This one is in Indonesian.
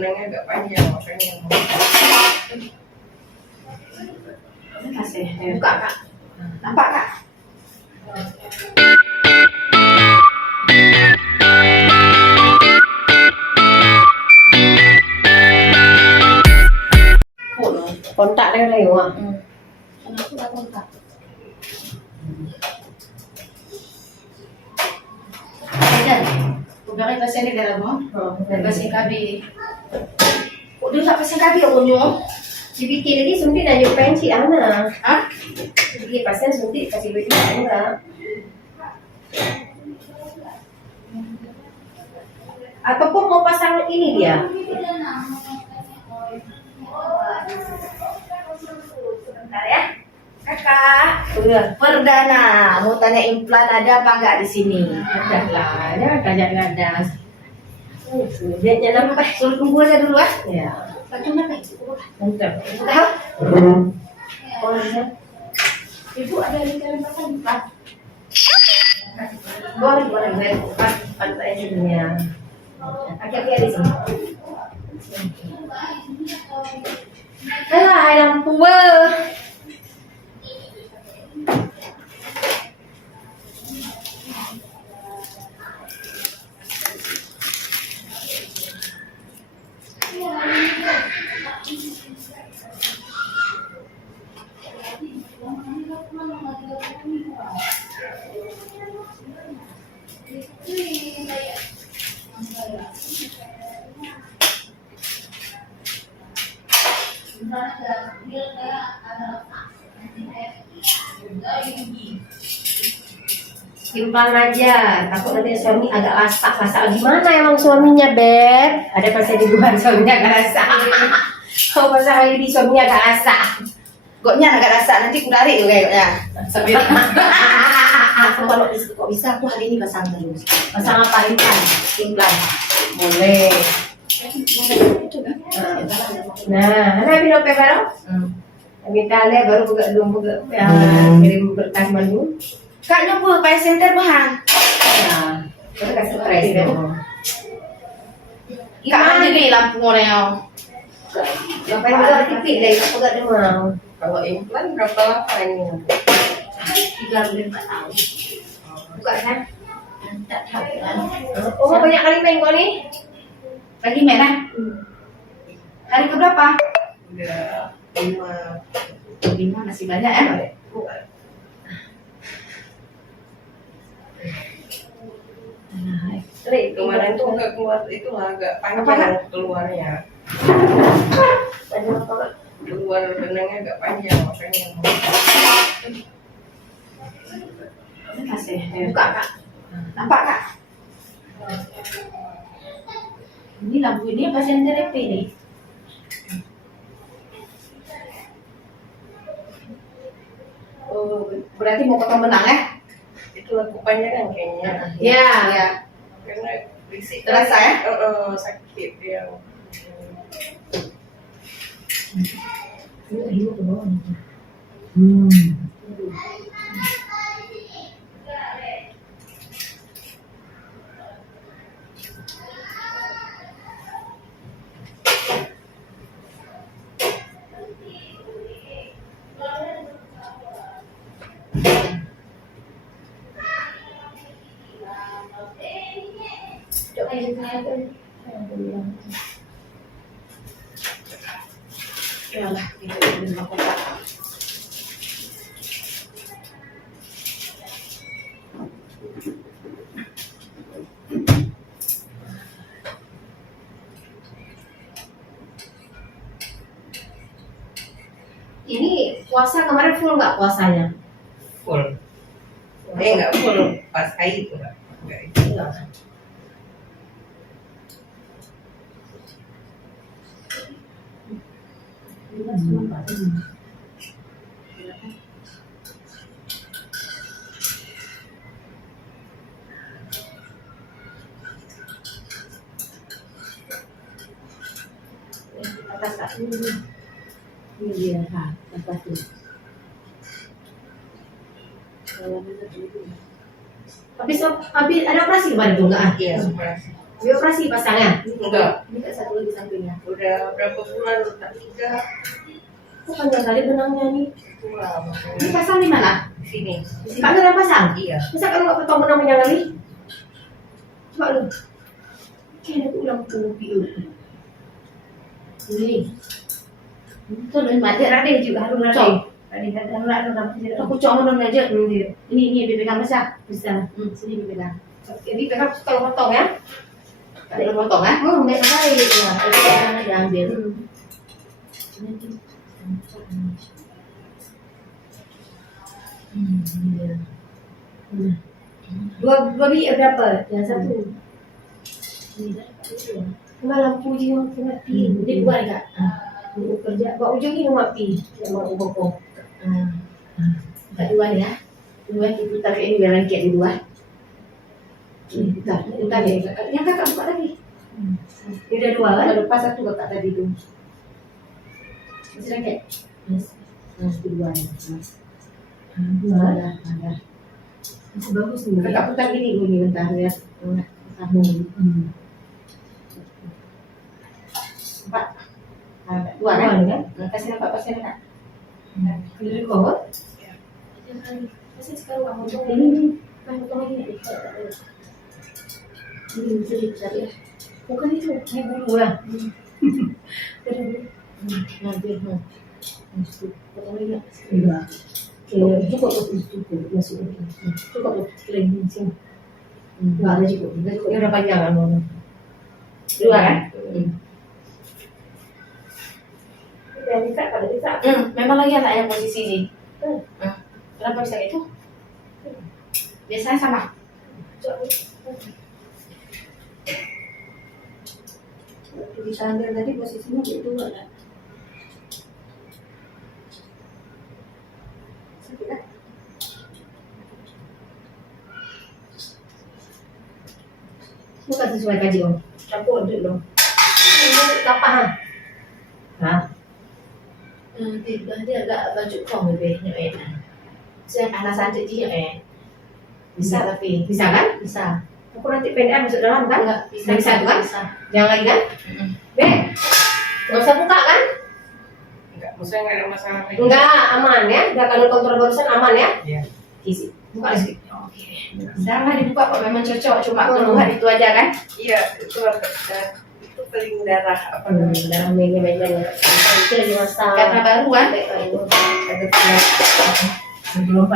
benangnya agak panjang makanya. Kasih, buka kak, nampak kak? Kontak dia lewat. Aku dah kontak. Udah kan pasien di dalam mo? Pasien kabi. Udah tak pasien kabi unyu. CBT tadi suntik dah nyumpain si Ana. Hah? Jadi pasien suntik kasih duit enggak. Ataupun mau pasang ini dia. Sebentar ya. Kakak, perdana mau tanya implan ada apa enggak di sini? Ada lah, ada tanya-tanya. Dia nampak suruh tunggu aja dulu ah. Ya. Bagaimana Pak? Bentar. Udah? Oh, ya. Ibu ada di dalam makan Pak? Boleh. Pantai sininya. Agak biar di sini. Alah, lampu. Simpan aja, takut nanti suami agak lasak gimana emang suaminya, Beb? Ada pasien di luar suaminya agak lasak. Oh, pasang lagi di suaminya agak lasak. Goknya agak rasa nanti ku lari tuh kayaknya. Sambil Aku kalau kok bisa aku hari ini pasang terus. pasang apa implan? Implan. Boleh. Nah, ada bino pe baru? Kita lihat baru buka dulu ya kirim berkas dulu. Kak nyoba pakai senter bahan. Nah, kita kasih stres kan. Kak aja nih lampu oreo. Ngapain juga tipik deh, aku gak mau. Kalau implan berapa lama ini? 3 bulan 4 tahun. Buka kan? Tak tahu kan. Oh, banyak kali main kau nih? Lagi merah. Hari keberapa? Udah 5 masih banyak ya. Kemarin tuh nggak keluar itu lah agak panjang keluarnya. Keluar benangnya agak panjang makanya. Kasih, buka kak. Nampak kak? Ini lampu ini pasien terapi nih. Oh, berarti mau potong benang ya? Itu lakukannya kan kayaknya. Ya. Ya. Karena berisik. Terasa ya? Sakit dia. Yalah, kita udah lakukan. Ini puasa kemarin full nggak puasanya? Full. Nggak full pas kayak itu nggak. Enggak. Atas kak. Ini dia kak, atas ini. Tapi ada operasi kemarin tuh enggak? Iya, operasi. Dioperasi pasangnya. Enggak. Ini kan satu lagi sampingnya. Udah berapa bulan tak tiga. Kok panjang kali benangnya nih? Wah, Ini pasang di mana? di sini. Kak lu yang pasang? Iya. Masa kamu nggak potong benangnya kali? Coba lu. Kayaknya aku ulang kopi lu. Ini. Itu lebih mati. Ada juga harus Cok. nanti. Ada nanti. Aku cok menurun aja. Ini pegang bisa. Bisa. Sini pegang. Jadi kakak suka potong ya? Ada yang potong kan? Baik sekali. Ya, itu yang diambil. Dua biji berapa? Yang satu. Cuma lampu je yang mati. Dia dua enggak? Untuk kerja. Buat ujung ni mati. Yang mau bokong. Buka dua ya. Dua kita tarik ini biar lengket di dua. Bentar deh. Yang kakak buka lagi. Ini dah dua kan? Kalau lepas satu kakak tadi tu. Masih lengket? Itu dua ni. Dua. Ada. Masih bagus ni. Kakak putar gini dulu ni bentar ya. Sambung. Empat. Dua kan? Dua kan? Kasih nampak pasien tak? Dari kau? Masih sekarang kamu potong ini. Kan potong lagi. Ini sedikit tadi. Bukan itu. Ini bulu lah. Nanti. Potong lagi. Iya. Oke, cukup masuk. Cukup kering sini. Enggak ada cukup. Ini udah panjang kan? Dua kan? Yang bisa kalau bisa. Memang lagi anak yang posisi ni. Kenapa bisa gitu? Biasanya sama. Waktu disandar tadi posisinya gitu ada. Sakit tak? Bukan sesuai kaji om. Campur dulu dong. Ini kapah. Hah? Dia agak baju kong lebih nyok. Saya anak santai dia Bisa tapi Bisa kan? bisa. Aku nanti pendek masuk dalam kan? Enggak Bisa tu kan? Bisa. Jangan lagi kan? Beb, nggak usah buka kan? Enggak, maksudnya enggak ada masalah lagi. Enggak, aman ya. Enggak kalau kontrol barusan aman ya. Iya. Isi. Buka lagi. Oke. Jangan dibuka kok memang cocok cuma keluar itu aja kan? Iya, itu itu paling darah apa Dalam meja-meja itu lagi masak. Karena baru kan? Ada sebelum